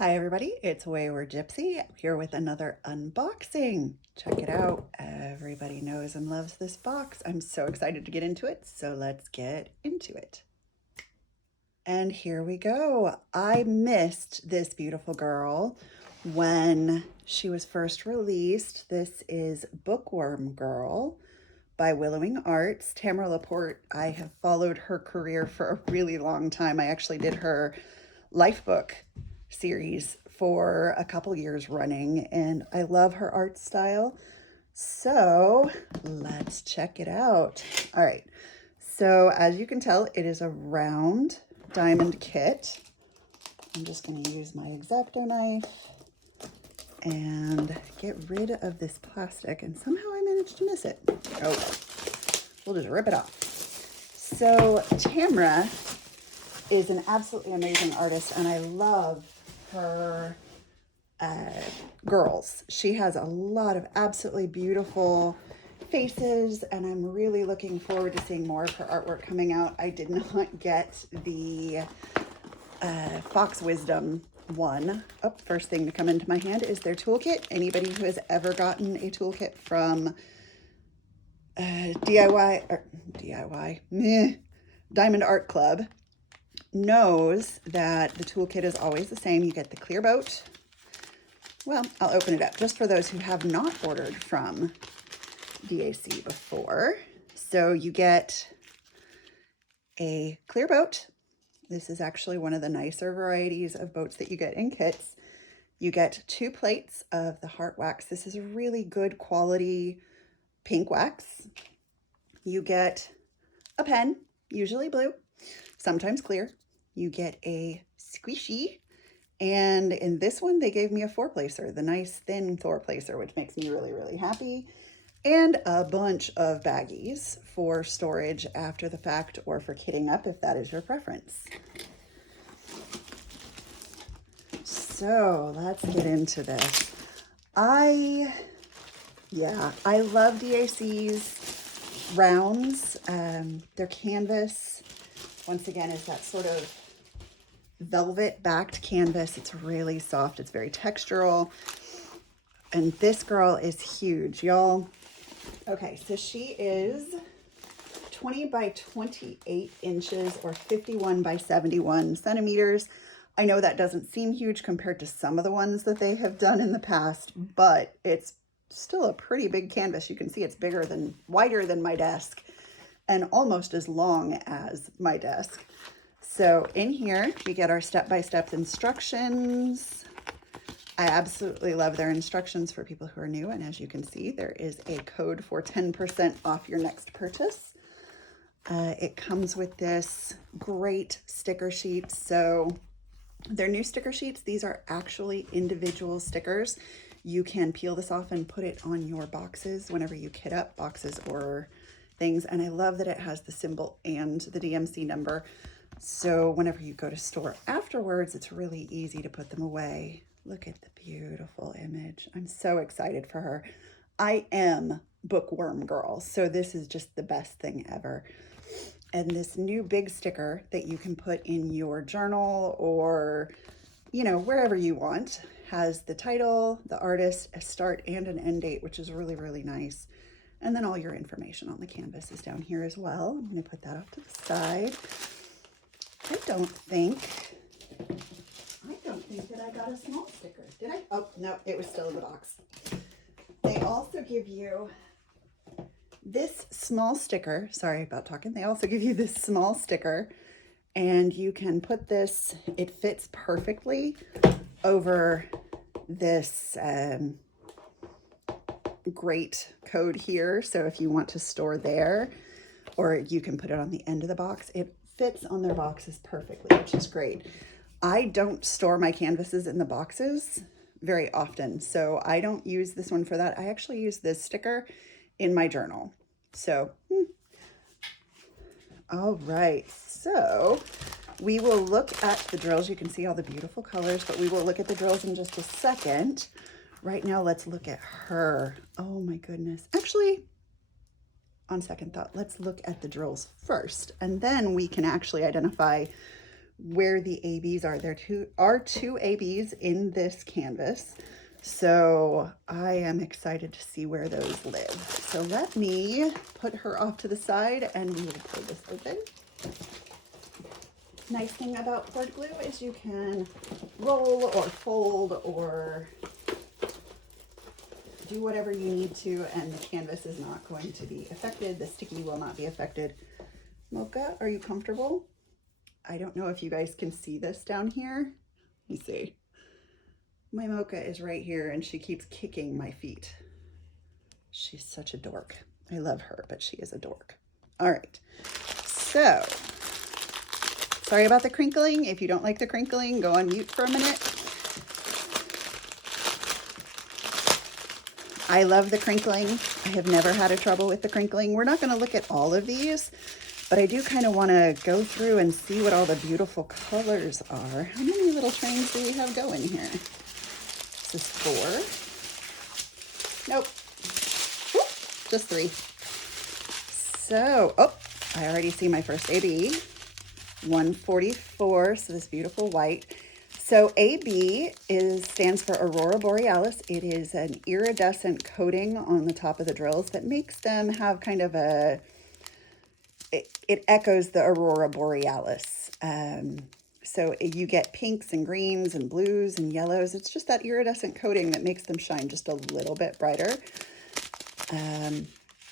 Hi everybody, it's Wayward Gypsy here with another unboxing. Check it out. Everybody knows and loves this box. I'm so excited to get into it, so let's get into it. And here we go. I missed this beautiful girl when she was first released. This is Bookworm Girl by Willowing Arts. Tamara Laporte, I have followed her career for a really long time. I actually did her life book series for a couple years running, and I love her art style. So let's check it out. All right, so as you can tell, it is a round diamond kit. I'm just going to use my X-Acto knife and get rid of this plastic, and somehow I managed to miss it. Oh, we'll just rip it off. So Tamara is an absolutely amazing artist, and I love her girls. She has a lot of absolutely beautiful faces, and I'm really looking forward to seeing more of her artwork coming out. I did not get the Fox Wisdom one. Oh, first thing to come into my hand is their toolkit. Anybody who has ever gotten a toolkit from Diamond Art Club knows that the toolkit is always the same. You get the clear boat. Well, I'll open it up just for those who have not ordered from DAC before. So you get a clear boat. This is actually one of the nicer varieties of boats that you get in kits. You get 2 plates of the heart wax. This is a really good quality pink wax. You get a pen, usually blue, sometimes clear. You get a squishy, and in this one they gave me a 4-placer, the nice thin 4-placer, which makes me really, really happy, and a bunch of baggies for storage after the fact or for kitting up if that is your preference. So let's get into this. I love DAC's rounds. Their canvas, once again, is that sort of velvet backed canvas. It's really soft. It's very textural. And this girl is huge, y'all. Okay, so she is 20 by 28 inches or 51 by 71 centimeters. I know that doesn't seem huge compared to some of the ones that they have done in the past, but it's still a pretty big canvas. You can see it's wider than my desk and almost as long as my desk. So in here, we get our step-by-step instructions. I absolutely love their instructions for people who are new. And as you can see, there is a code for 10% off your next purchase. It comes with this great sticker sheet. So their new sticker sheets, these are actually individual stickers. You can peel this off and put it on your boxes whenever you kit up boxes or things. And I love that it has the symbol and the DMC number. So whenever you go to store afterwards, it's really easy to put them away. Look at the beautiful image. I'm so excited for her. I am Bookworm Girl, so this is just the best thing ever. And this new big sticker that you can put in your journal or, wherever you want, has the title, the artist, a start and an end date, which is really, really nice. And then all your information on the canvas is down here as well. I'm going to put that off to the side. I don't think that I got a small sticker. Did I? Oh, no, it was still in the box. They also give you this small sticker. Sorry about talking. They also give you this small sticker, and you can put this, it fits perfectly over this great code here. So if you want to store there, or you can put it on the end of the box, it fits on their boxes perfectly, which is great. I don't store my canvases in the boxes very often, so I don't use this one for that. I actually use this sticker in my journal. So, all right, so we will look at the drills. You can see all the beautiful colors, but we will look at the drills in just a second. Right now, let's look at her. Oh my goodness. Actually, on second thought, let's look at the drills first, and then we can actually identify where the ABs are. There are two ABs in this canvas. So I am excited to see where those live. So let me put her off to the side and we will pull this open. Nice thing about cord glue is you can roll or fold or do whatever you need to, and the canvas is not going to be affected. The sticky will not be affected. Mocha, are you comfortable? I don't know if you guys can see this down here. Let me see. My Mocha is right here and she keeps kicking my feet. She's such a dork. I love her, but she is a dork. All right, so sorry about the crinkling. If you don't like the crinkling, go on mute for a minute. I love the crinkling. I have never had a trouble with the crinkling. We're not going to look at all of these, but I do kind of want to go through and see what all the beautiful colors are. How many little trains do we have going here? This is 4. Nope. Whoop, just 3. So, oh, I already see my first AB. 144, so this beautiful white. So AB stands for Aurora Borealis. It is an iridescent coating on the top of the drills that makes them have kind of a, it echoes the Aurora Borealis. So you get pinks and greens and blues and yellows. It's just that iridescent coating that makes them shine just a little bit brighter.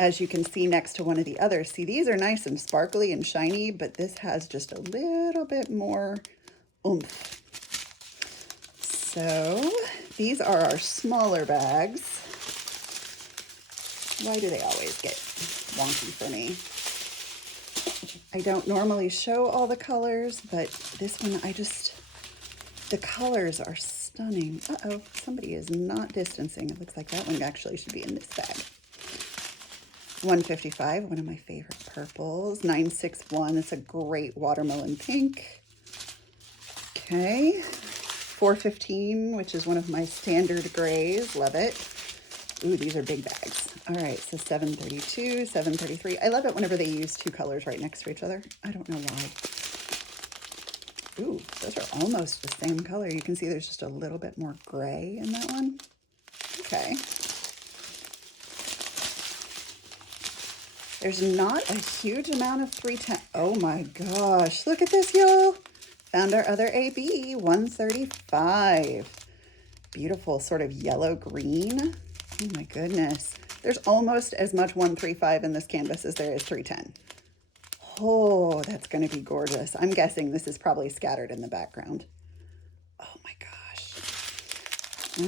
As you can see next to one of the others, see, these are nice and sparkly and shiny, but this has just a little bit more oomph. So these are our smaller bags. Why do they always get wonky for me? I don't normally show all the colors, but this one, the colors are stunning. Uh-oh, somebody is not distancing. It looks like that one actually should be in this bag. 155, one of my favorite purples. 961, it's a great watermelon pink. Okay. 415, which is one of my standard grays. Love it. Ooh, these are big bags. All right, so 732, 733. I love it whenever they use two colors right next to each other. I don't know why. Ooh, those are almost the same color. You can see there's just a little bit more gray in that one. Okay. There's not a huge amount of 310. Oh my gosh, look at this, y'all. Found our other AB, 135. Beautiful sort of yellow green. Oh my goodness. There's almost as much 135 in this canvas as there is 310. Oh, that's going to be gorgeous. I'm guessing this is probably scattered in the background. Oh my gosh.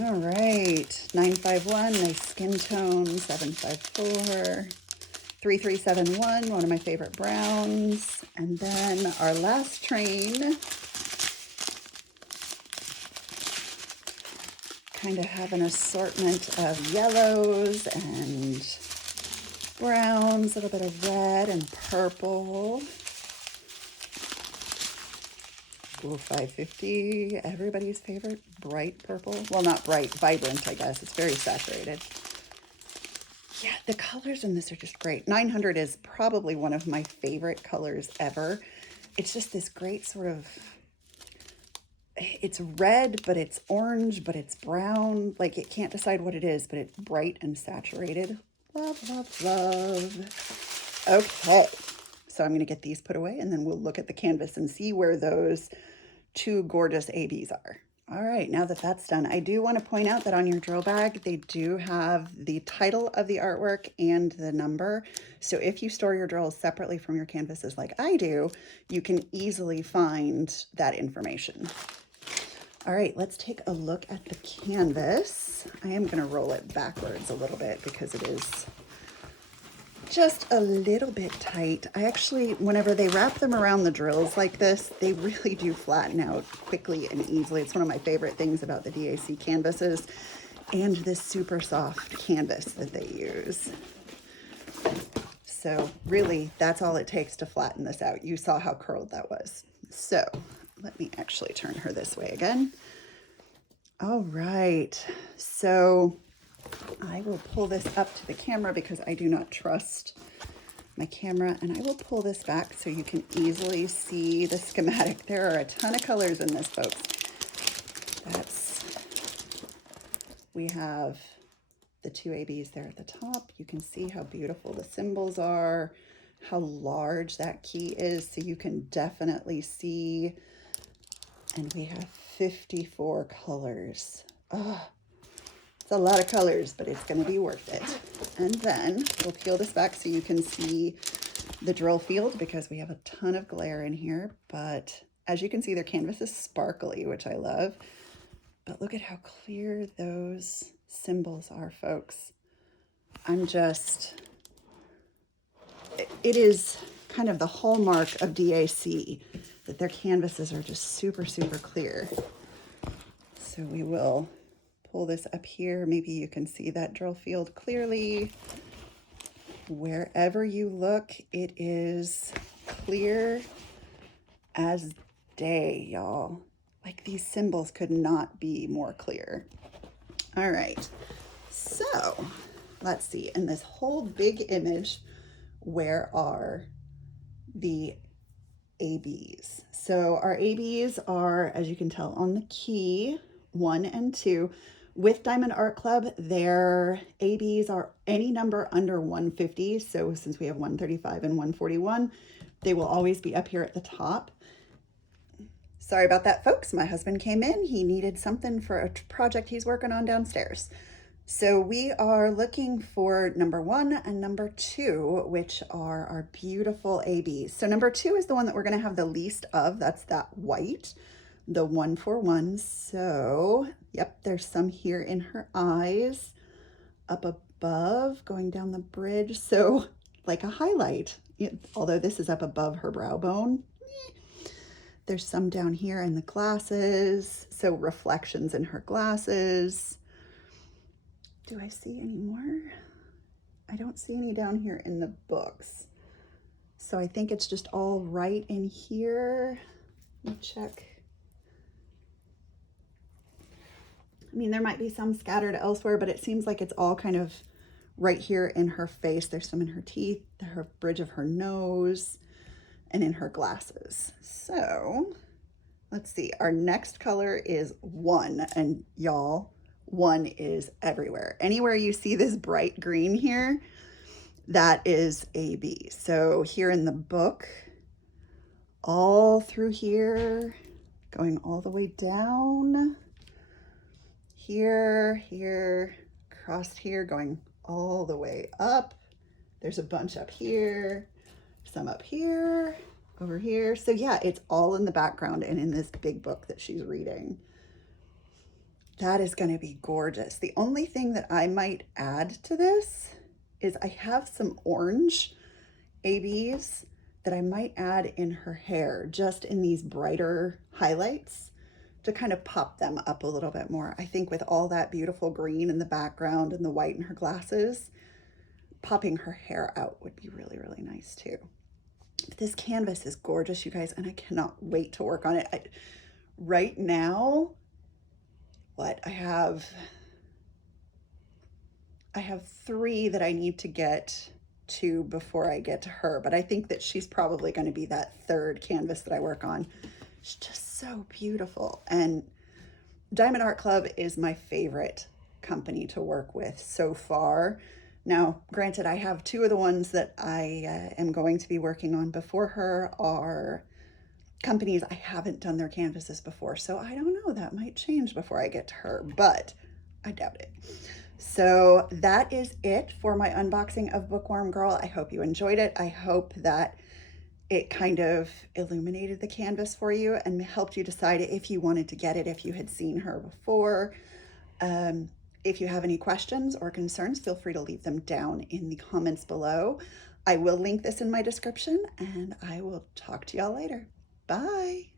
All right. 951, nice skin tone. 754. 3371, one of my favorite browns. And then our last train, kind of have an assortment of yellows and browns, a little bit of red and purple. Ooh, 550, everybody's favorite, bright purple. Well, not bright, vibrant, I guess. It's very saturated. Yeah, the colors in this are just great. 900 is probably one of my favorite colors ever. It's just this great sort of, it's red, but it's orange, but it's brown. Like, it can't decide what it is, but it's bright and saturated. Love, love, love. Okay, so I'm going to get these put away, and then we'll look at the canvas and see where those two gorgeous ABs are. All right, now that that's done, I do want to point out that on your drill bag, they do have the title of the artwork and the number. So if you store your drills separately from your canvases like I do, you can easily find that information. All right, let's take a look at the canvas. I am going to roll it backwards a little bit because it is just a little bit tight. I actually, whenever they wrap them around the drills like this, they really do flatten out quickly and easily. It's one of my favorite things about the DAC canvases and this super soft canvas that they use. So really, that's all it takes to flatten this out. You saw how curled that was. So let me actually turn her this way again. All right, so I will pull this up to the camera because I do not trust my camera, and I will pull this back so you can easily see the schematic. There are a ton of colors in this, folks. We have the two ABs there at the top. You can see how beautiful the symbols are, how large that key is, so you can definitely see. And we have 54 colors. Oh, it's a lot of colors, but it's going to be worth it. And then we'll peel this back so you can see the drill field, because we have a ton of glare in here. But as you can see, their canvas is sparkly, which I love. But look at how clear those symbols are, folks. It is kind of the hallmark of DAC that their canvases are just super, super clear. So we will pull this up here. Maybe you can see that drill field clearly. Wherever you look, it is clear as day, y'all. Like, these symbols could not be more clear. All right, so let's see. In this whole big image, where are the ABs? So our ABs are, as you can tell, on the key 1 and 2. With Diamond Art Club, their ABs are any number under 150. So since we have 135 and 141, they will always be up here at the top. Sorry about that, folks. My husband came in. He needed something for a project he's working on downstairs. So we are looking for number 1 and number 2, which are our beautiful ABs. So number 2 is the one that we're going to have the least of. That's that white, the 141. So, yep, there's some here in her eyes, up above, going down the bridge. So like a highlight, although this is up above her brow bone. There's some down here in the glasses, so reflections in her glasses. Do I see any more? I don't see any down here in the books. So I think it's just all right in here. Let me check. I mean, there might be some scattered elsewhere, but it seems like it's all kind of right here in her face. There's some in her teeth, her bridge of her nose, and in her glasses. So let's see, our next color is 1, and y'all, 1 is everywhere. Anywhere you see this bright green here, that is AB. So here in the book, all through here, going all the way down, here, across here, going all the way up. There's a bunch up here, some up here, over here. So yeah, it's all in the background and in this big book that she's reading. That is going to be gorgeous. The only thing that I might add to this is I have some orange ABs that I might add in her hair, just in these brighter highlights, to kind of pop them up a little bit more. I think with all that beautiful green in the background and the white in her glasses, popping her hair out would be really, really nice too. But this canvas is gorgeous, you guys, and I cannot wait to work on it. Right now, I have 3 that I need to get to before I get to her, but I think that she's probably going to be that 3rd canvas that I work on. It's just so beautiful. And Diamond Art Club is my favorite company to work with so far. Now, granted, I have 2 of the ones that I am going to be working on before her are companies I haven't done their canvases before. So I don't know, that might change before I get to her, but I doubt it. So that is it for my unboxing of Bookworm Girl. I hope you enjoyed it. I hope that it kind of illuminated the canvas for you and helped you decide if you wanted to get it, if you had seen her before. If you have any questions or concerns, feel free to leave them down in the comments below. I will link this in my description, and I will talk to y'all later. Bye.